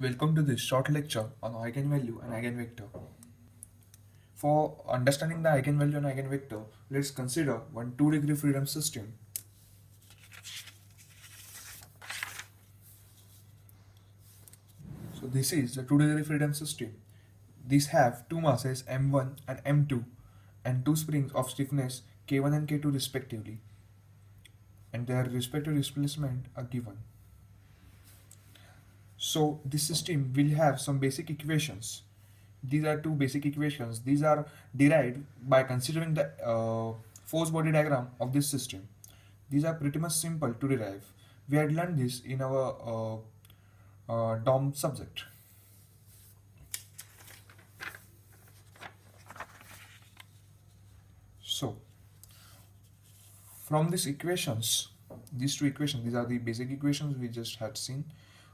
Welcome to this short lecture on eigenvalue and eigenvector. For understanding the eigenvalue and eigenvector, let's consider one two-degree freedom system. So this is the two-degree freedom system. These have two masses m1 and m2 and two springs of stiffness k1 and k2 respectively, and their respective displacement are given. So this system will have some basic equations. These are two basic equations. These are derived by considering the force body diagram of this system. These are pretty much simple to derive. We had learned this in our DOM subject. So from these equations, these two equations, these are the basic equations we just had seen.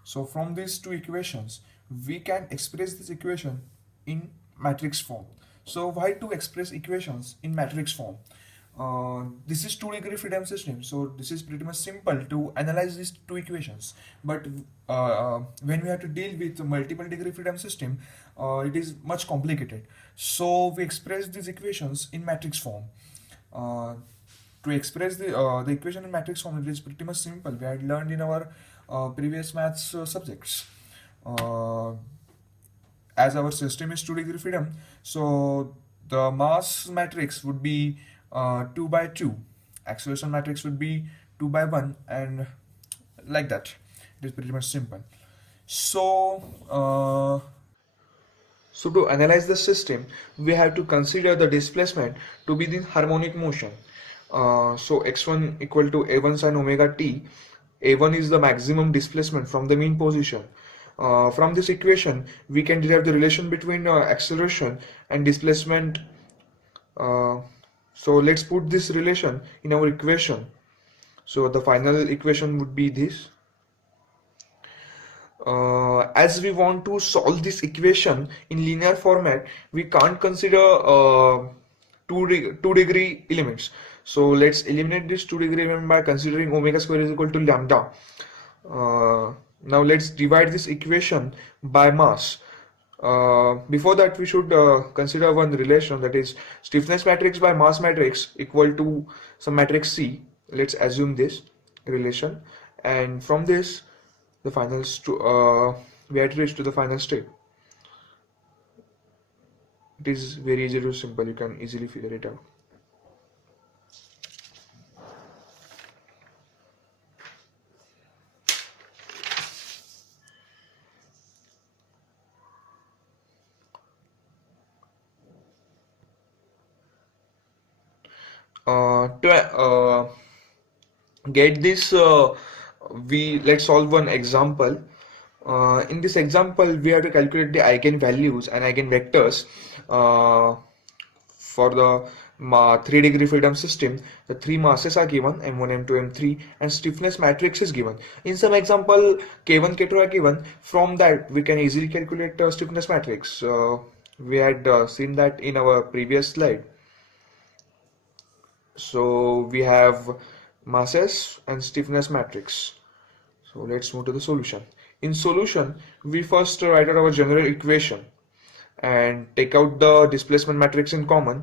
So from these two equations, we can express this equation in matrix form. So why to express equations in matrix form? This is two-degree freedom system, so this is pretty much simple to analyze these two equations. But when we have to deal with multiple degree freedom system, it is much complicated. So we express these equations in matrix form. To express the equation in matrix form, it is pretty much simple. We had learned in our previous maths subjects. As our system is 2 degree freedom, so the mass matrix would be 2 by 2, acceleration matrix would be 2 by 1, and like that. It is pretty much simple. So so to analyze the system, we have to consider the displacement to be in harmonic motion. So x1 equal to a1 sin omega t. A1 is the maximum displacement from the mean position. From this equation, we can derive the relation between acceleration and displacement. So let's put this relation in our equation. So the final equation would be this. As we want to solve this equation in linear format, we can't consider two degree elements. So let's eliminate this 2 degree element by considering omega square is equal to lambda. Now let's divide this equation by mass. Before that, we should consider one relation, that is stiffness matrix by mass matrix equal to some matrix C. Let's assume this relation, and from this the final we had reached to the final step. It is very easy to simple, you can easily figure it out. To get this, let's solve one example. In this example, we have to calculate the eigenvalues and eigenvectors for the 3 degree freedom system. The three masses are given, m1, m2, m3, and stiffness matrix is given. In some example, k1, k2 are given. From that, we can easily calculate stiffness matrix. We had seen that in our previous slide. So we have masses and stiffness matrix. So let's move to the solution. In solution, we first write out our general equation and take out the displacement matrix in common,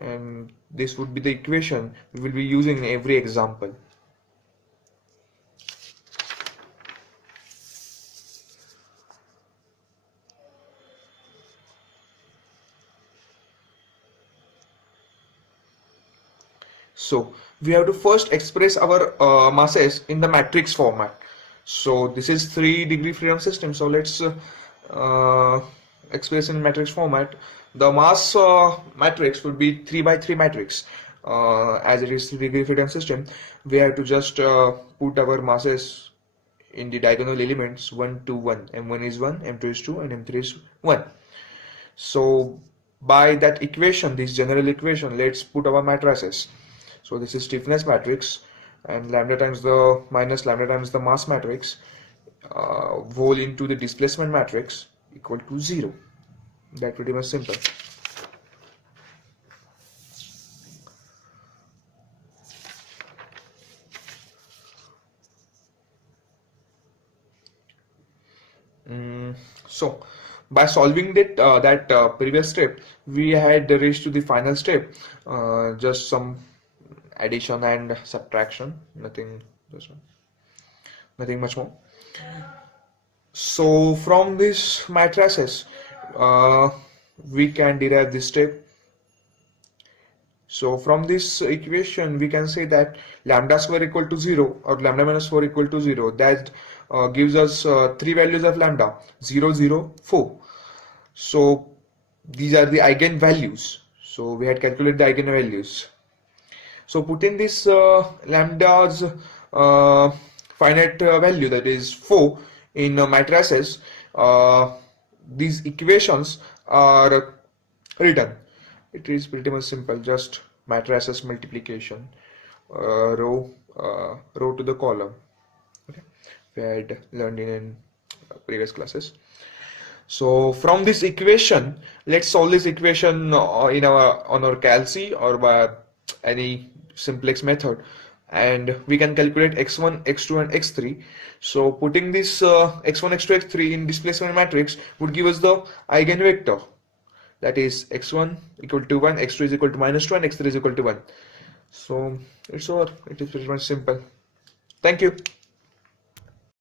and this would be the equation we will be using in every example. So we have to first express our masses in the matrix format. So this is 3 degree freedom system. So let's express in matrix format. The mass matrix would be 3 by 3 matrix. As it is 3 degree freedom system, we have to just put our masses in the diagonal elements 1 to 1. m1 is 1, m2 is 2, and m3 is 1. So by that equation, this general equation, let's put our matrices. So this is stiffness matrix, and lambda times the minus lambda times the mass matrix whole into the displacement matrix equal to 0. That pretty much simple. So by solving that previous step, we had reached to the final step. Just some addition and subtraction. Nothing. Just nothing much more. So from this matrices, uh, we can derive this step. So from this equation, we can say that lambda square equal to 0 or lambda minus 4 equal to 0. That gives us three values of lambda, 0, 0, 4. So these are the eigenvalues. So we had calculated the eigenvalues. So putting this lambda's finite value, that is 4, in matrices, these equations are written. It is pretty much simple, just matrices multiplication, row to the column. Okay, we had learned in previous classes. So from this equation, let's solve this equation in our on our calci or by any simplex method, and we can calculate x1, x2, and x3. So putting this x1, x2, x3 in displacement matrix would give us the eigenvector, that is x1 equal to 1, x2 is equal to -2, and x3 is equal to 1. So it's over. It is pretty much simple. Thank you.